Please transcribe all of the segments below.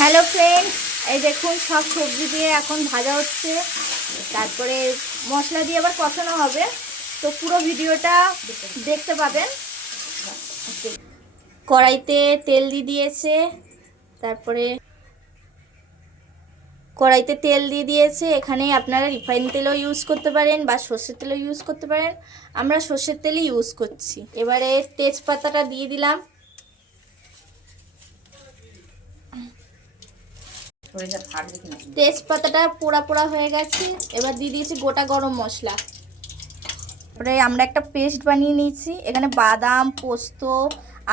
Hello friends, এই দেখুন সব সবজি দিয়ে এখন ভাজা হচ্ছে, তারপরে মশলা দিয়ে আবার কষানো হবে। তো পুরো ভিডিওটা দেখতে পাবেন। কড়াইতে তেল দিয়ে দিয়েছে, তারপরে কড়াইতে তেল দিয়ে দিয়েছে। এখানে আপনারা রিফাইন তেলও ইউজ করতে পারেন বা সর্ষের তেলও ইউজ করতে পারেন। আমরা সর্ষের তেলই ইউজ করছি। এবারে তেজপাতাটা দিয়ে দিলাম। তেজপাতাটা পোড়া পোড়া হয়ে গেছে। এবার দিয়ে দিয়েছি গোটা গরম মশলা। তারপরে আমরা একটা পেস্ট বানিয়ে নিয়েছি। এখানে বাদাম, পোস্ত,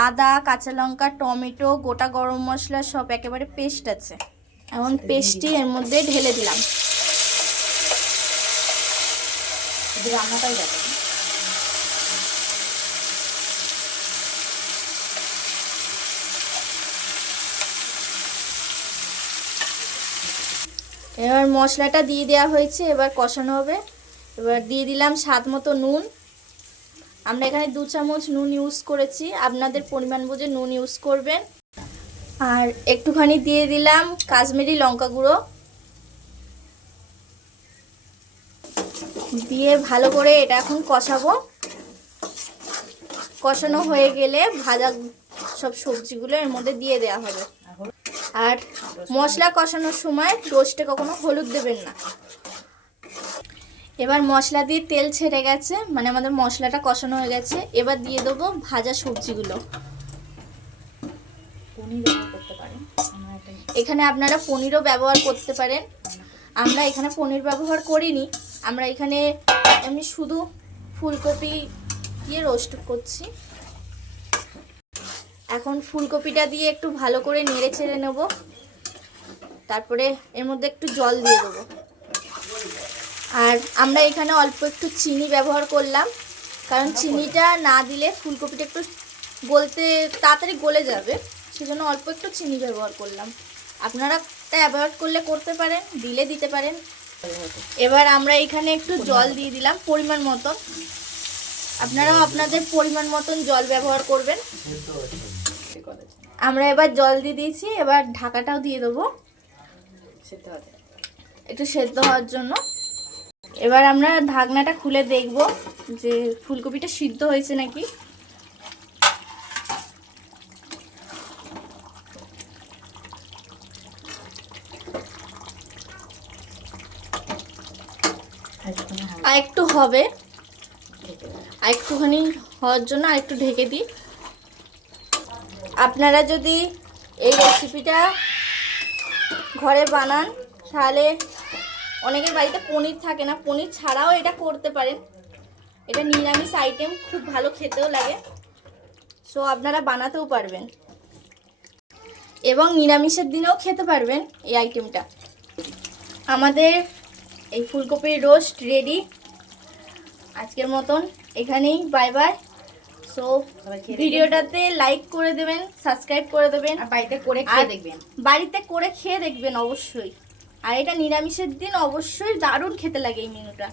আদা, কাঁচা লঙ্কা, টমেটো, গোটা গরম মশলা সব একেবারে পেস্ট আছে। এখন পেস্টটি এর মধ্যে ঢেলে দিলাম। রান্নাটাই দেখো। এবার মশলাটা দিয়ে দেওয়া হয়েছে, এবার কষানো হবে। এবার দিয়ে দিলাম স্বাদ মতো নুন। আমরা এখানে 2 চামচ নুন ইউজ করেছি, আপনাদের পরিমাণ বুঝে নুন ইউজ করবেন। আর একটুখানি দিয়ে দিলাম কাশ্মীরি লঙ্কা গুঁড়ো, দিয়ে ভালো করে এটা এখন কষাবো। কষানো হয়ে গেলে ভাজা সব সবজিগুলো এর মধ্যে দিয়ে দেওয়া হবে। আর মশলা কষানোর সময় রোস্টে কখনো হলুদ দেবেন না। এবার মশলা দিয়ে তেল ছেড়ে গেছে, মানে আমাদের মশলাটা কষানো হয়ে গেছে। এবার দিয়ে দেবো ভাজা সবজিগুলো। এখানে আপনারা পনিরও ব্যবহার করতে পারেন। আমরা এখানে পনির ব্যবহার করিনি, আমরা এখানে এমনি শুধু ফুলকপি দিয়ে রোস্ট করছি। এখন ফুলকপিটা দিয়ে একটু ভালো করে নেড়ে ছেড়ে নেব। তারপরে এর মধ্যে একটু জল দিয়ে দেবো। আর আমরা এখানে অল্প একটু চিনি ব্যবহার করলাম, কারণ চিনিটা না দিলে ফুলকপিটা একটু গলতে তাড়াতাড়ি গলে যাবে, সেজন্য অল্প একটু চিনি ব্যবহার করলাম। আপনারা অ্যাভয়েড করলে করতে পারেন, দিলে দিতে পারেন। এবার আমরা এখানে একটু জল দিয়ে দিলাম পরিমাণ মতন। আপনারাও আপনাদের পরিমাণ মতন জল ব্যবহার করবেন। আমরা এবার জল দিয়ে দিয়েছি, এবার ঢাকাটাও দিয়ে দেবো একটু সেদ্ধ হওয়ার জন্য। এবার আমরা ঢাকনাটা খুলে দেখব যে ফুলকপিটা সিদ্ধ হয়েছে নাকি। আর একটু হবে, আর একটুখানি হওয়ার জন্য আর একটু ঢেকে দিই। আপনারা যদি এই রেসিপিটা ঘরে বানান, তাহলে অনেকের বাড়িতে পনির থাকে না, পনির ছাড়াও এটা করতে পারেন। এটা নিরামিষ আইটেম, খুব ভালো খেতেও লাগে। সো আপনারা বানাতেও পারবেন এবং নিরামিষের দিনেও খেতে পারবেন এই আইটেমটা। আমাদের এই ফুলকপির রোস্ট রেডি। আজকের মতন এখানেই, বাই বাই। সো ভিডিওটাতে লাইক করে দেবেন, সাবস্ক্রাইব করে দেবেন, আর বাড়িতে করে খেয়ে দেখবেন। বাড়িতে করে খেয়ে দেখবেন অবশ্যই। আর এটা নিরামিষের দিন অবশ্যই দারুণ খেতে লাগে এই মেনুটা।